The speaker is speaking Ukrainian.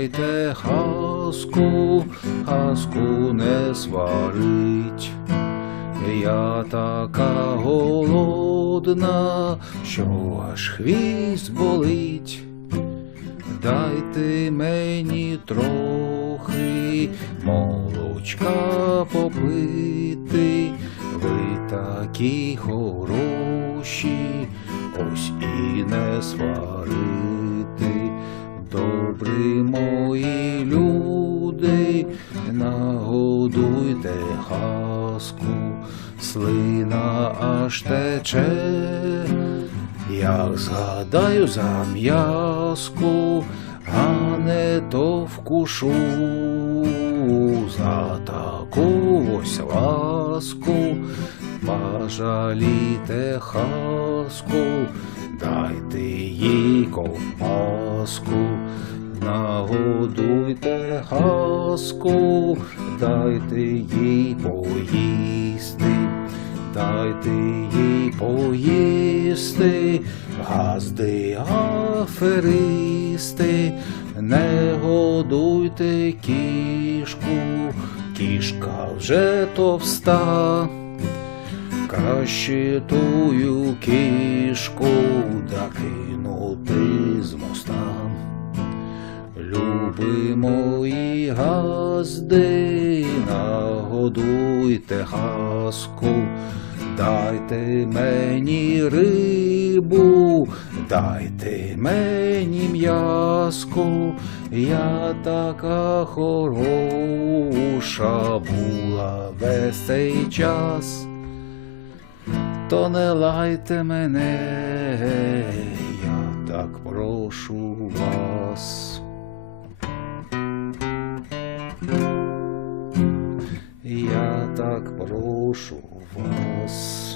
дайте хаску, хаску не сварить. Я така голодна, що аж хвіст болить. Дайте мені трохи молочка попити, ви такі хороші, ось і не сварити. Добрі нагодуйте хаску, слина аж тече. Як згадаю за м'язку, а не то вкушу. За таку ось ласку, пожалійте хаску, дайте їй ковбаску, нагодуйте хаску, дайте їй поїсти. Дайте їй поїсти, газди аферисти, не годуйте кішку, кішка вже товста, краще тую кішку Люби мої газди, нагодуйте хаску, дайте мені рибу, дайте мені м'яску, я така хороша була весь цей час. То не лайте мене, я так прошу вас. Я так прошу вас.